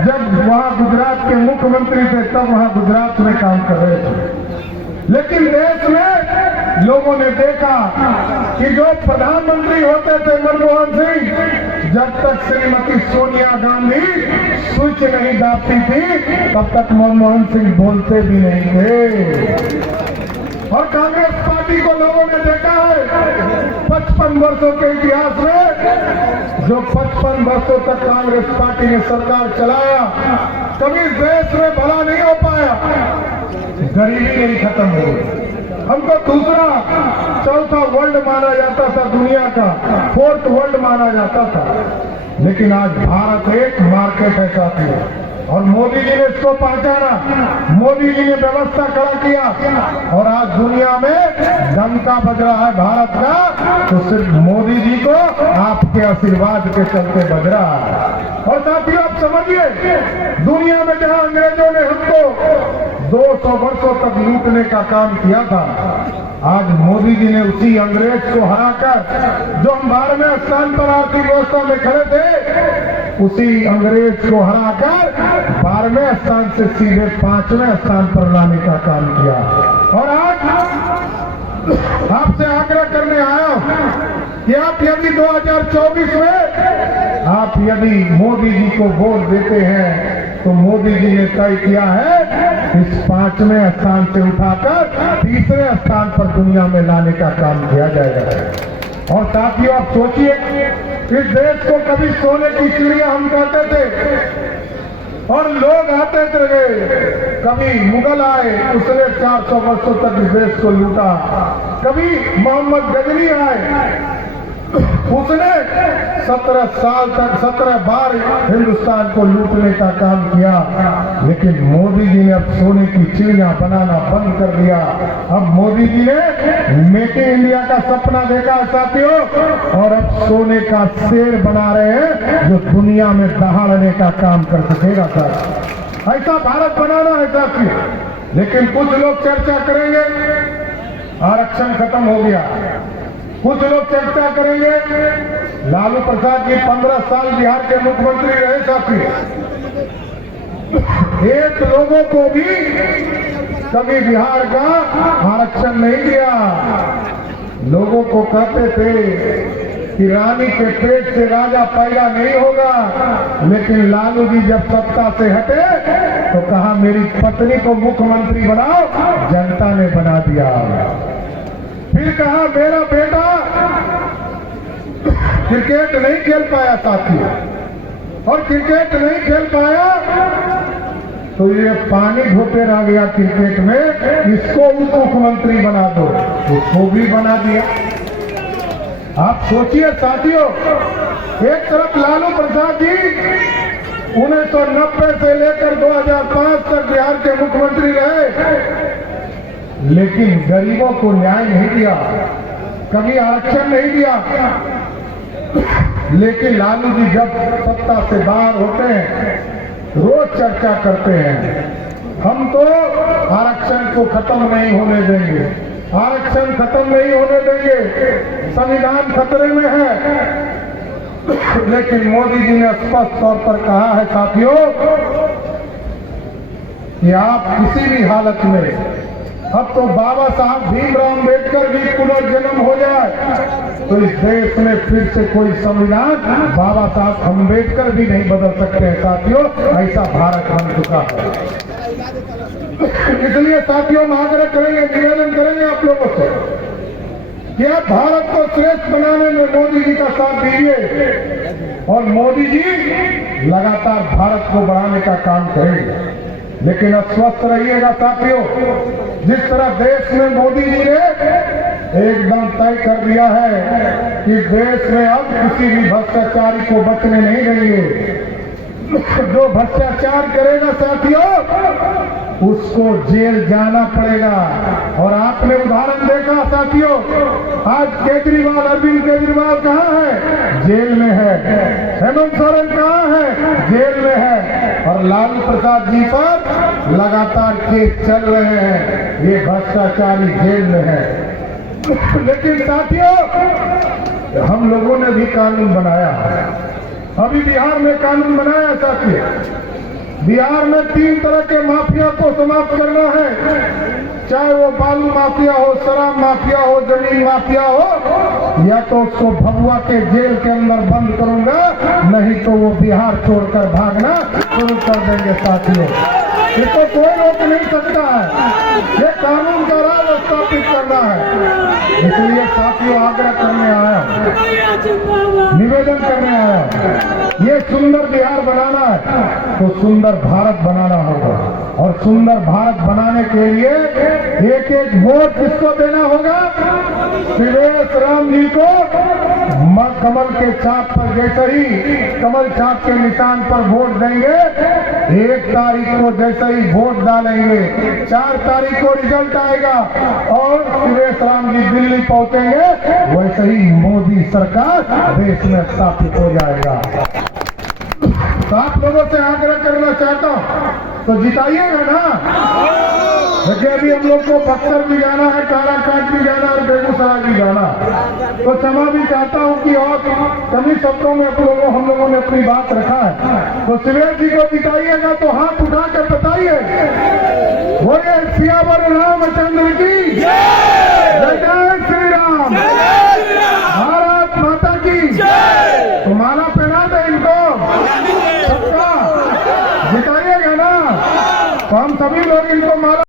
जब वहाँ गुजरात के मुख्यमंत्री थे तब वहाँ गुजरात में काम कर रहे थे। लेकिन देश में लोगों ने देखा कि जो प्रधानमंत्री होते थे मनमोहन सिंह, जब तक श्रीमती सोनिया गांधी स्विच नहीं दाबती थी तब तक मनमोहन सिंह बोलते भी नहीं थे। और कांग्रेस पार्टी को लोगों ने देखा है 55 वर्षों के इतिहास में, जो 55 वर्षों तक कांग्रेस पार्टी ने सरकार चलाया, कभी देश में भला नहीं हो पाया, गरीबी नहीं खत्म हो। हमको दूसरा चौथा वर्ल्ड माना जाता था, दुनिया का 4th वर्ल्ड माना जाता था, लेकिन आज भारत एक मार्केट है साथियों। और मोदी जी ने इसको पहचाना, मोदी जी ने व्यवस्था खड़ा किया और आज दुनिया में डंका बज रहा है भारत का, तो सिर्फ मोदी जी को आपके आशीर्वाद के चलते बज रहा है। और साथियों आप समझिए, दुनिया में जहां अंग्रेजों ने हमको 200 वर्षों तक लूटने का काम किया था, आज मोदी जी ने उसी अंग्रेज को हराकर, जो हम 12वें स्थान पर आर्थिक व्यवस्था में खड़े थे, उसी अंग्रेज को हराकर 12वें स्थान से सीधे 5वें स्थान पर लाने का काम किया। और आज आपसे आग्रह करने आया हूं कि आप यदि 2024 में आप यदि मोदी जी को वोट देते हैं तो मोदी जी ने तय किया है इस 5वें स्थान से उठाकर 3रे स्थान पर दुनिया में लाने का काम किया जाएगा। और साथियों आप सोचिए, इस देश को कभी सोने की चिड़िया हम कहते थे और लोग आते थे, कभी मुगल आए, उसने 400 वर्षों तक इस देश को लूटा, कभी मोहम्मद गजनी आए, उसने 17 साल तक 17 बार हिंदुस्तान को लूटने का काम किया, लेकिन मोदी जी ने अब सोने की चिड़िया बनाना बंद कर दिया। अब मोदी जी ने मेक इन इंडिया का सपना देखा है साथियों, और अब सोने का शेर बना रहे हैं जो दुनिया में दहाड़ने का काम कर सकेगा। सर ऐसा भारत बनाना है साथियों। लेकिन कुछ लोग चर्चा करेंगे आरक्षण खत्म हो गया, कुछ लोग चर्चा करेंगे लालू प्रसाद जी 15 साल बिहार के मुख्यमंत्री रहे साथी, एक लोगों को भी कभी बिहार का आरक्षण नहीं दिया। लोगों को कहते थे कि रानी के पेट से राजा पैदा नहीं होगा, लेकिन लालू जी जब सत्ता से हटे तो कहा मेरी पत्नी को मुख्यमंत्री बनाओ, जनता ने बना दिया। फिर कहा मेरा बेटा क्रिकेट नहीं खेल पाया साथियों, और क्रिकेट नहीं खेल पाया तो ये पानी घोटे रह गया क्रिकेट में, इसको उप मुख्यमंत्री बना दो, उसको भी बना दिया। आप सोचिए साथियों, एक तरफ लालू प्रसाद जी 1990 से लेकर 2005 तक बिहार के मुख्यमंत्री रहे, लेकिन गरीबों को न्याय नहीं दिया, कभी आरक्षण नहीं दिया। लेकिन लालू जी जब सत्ता से बाहर होते हैं रोज चर्चा करते हैं, हम तो आरक्षण को खत्म नहीं होने देंगे, आरक्षण खत्म नहीं होने देंगे, संविधान खतरे में है। लेकिन मोदी जी ने स्पष्ट तौर पर कहा है साथियों कि आप किसी भी हालत में, अब तो बाबा साहब भीमराव अम्बेडकर भी पुनर्जन्म हो जाए तो इस देश में फिर से कोई संविधान बाबा साहब अम्बेडकर भी नहीं बदल सकते हैं साथियों, ऐसा भारत बन चुका है। इसलिए साथियों हम आग्रह करेंगे, निवेदन करेंगे आप लोगों से कि आप भारत को श्रेष्ठ बनाने में मोदी जी का साथ दीजिए, और मोदी जी लगातार भारत को बढ़ाने का काम करेंगे। लेकिन अस्वस्थ रहिएगा साथियों, जिस तरह देश में मोदी जी ने एकदम तय कर दिया है कि देश में अब किसी भी भ्रष्टाचारी को बचने नहीं देंगे। जो भ्रष्टाचार करेगा साथियों उसको जेल जाना पड़ेगा। और आपने उदाहरण देखा साथियों, आज केजरीवाल, अरविंद केजरीवाल कहाँ है? जेल में है। हेमंत सोरेन कहाँ है? जेल में है। और लालू प्रसाद जी पर लगातार केस चल रहे हैं, ये भ्रष्टाचारी जेल में है। लेकिन साथियों हम लोगों ने भी कानून बनाया है, अभी बिहार में कानून बनाया साथियों, बिहार में 3 तरह के माफिया को समाप्त करना है, चाहे वो बालू माफिया हो, शराब माफिया हो, जमीन माफिया हो, या तो उसको भभुआ के जेल के अंदर बंद करूंगा, नहीं तो वो बिहार छोड़कर भागना शुरू कर देंगे साथियों। इसको कोई रोक नहीं सकता है, ये कानून का राज स्थापित करना है। इसलिए साथियों आग्रह करने आया हूं, निवेदन करने आया हूं, ये सुंदर बिहार बनाना है तो सुंदर भारत बनाना होगा, और सुंदर भारत बनाने के लिए एक एक वोट किसको देना होगा? शिवेश राम जी को कमल के छाप पर, जैसे ही कमल छाप के निशान पर वोट देंगे, 1 तारीख को जैसे ही वोट डालेंगे, 4 तारीख को रिजल्ट आएगा और शिवेश राम जी दिल्ली पहुंचेंगे, वैसे ही मोदी सरकार देश में स्थापित हो जाएगा। तो आप लोगों से आग्रह करना चाहता हूं, तो जिताइएगा ना। देखिए अभी हम लोग को बक्सर भी जाना है, काराकाट भी जाना है और बेगूसराय भी जाना है, तो क्षमा भी चाहता हूं कि और कमी शब्दों में हम लोगों ने अपनी बात रखा है। तो शिवेश जी को जिताइएगा तो हाथ उठा कर बताइए, बोले सियावर रामचंद्र की जय, जय श्री राम, भारत माता की। तो माला पहना दे इनको सबका, जिताइएगा ना, तो हम सभी लोग इनको माला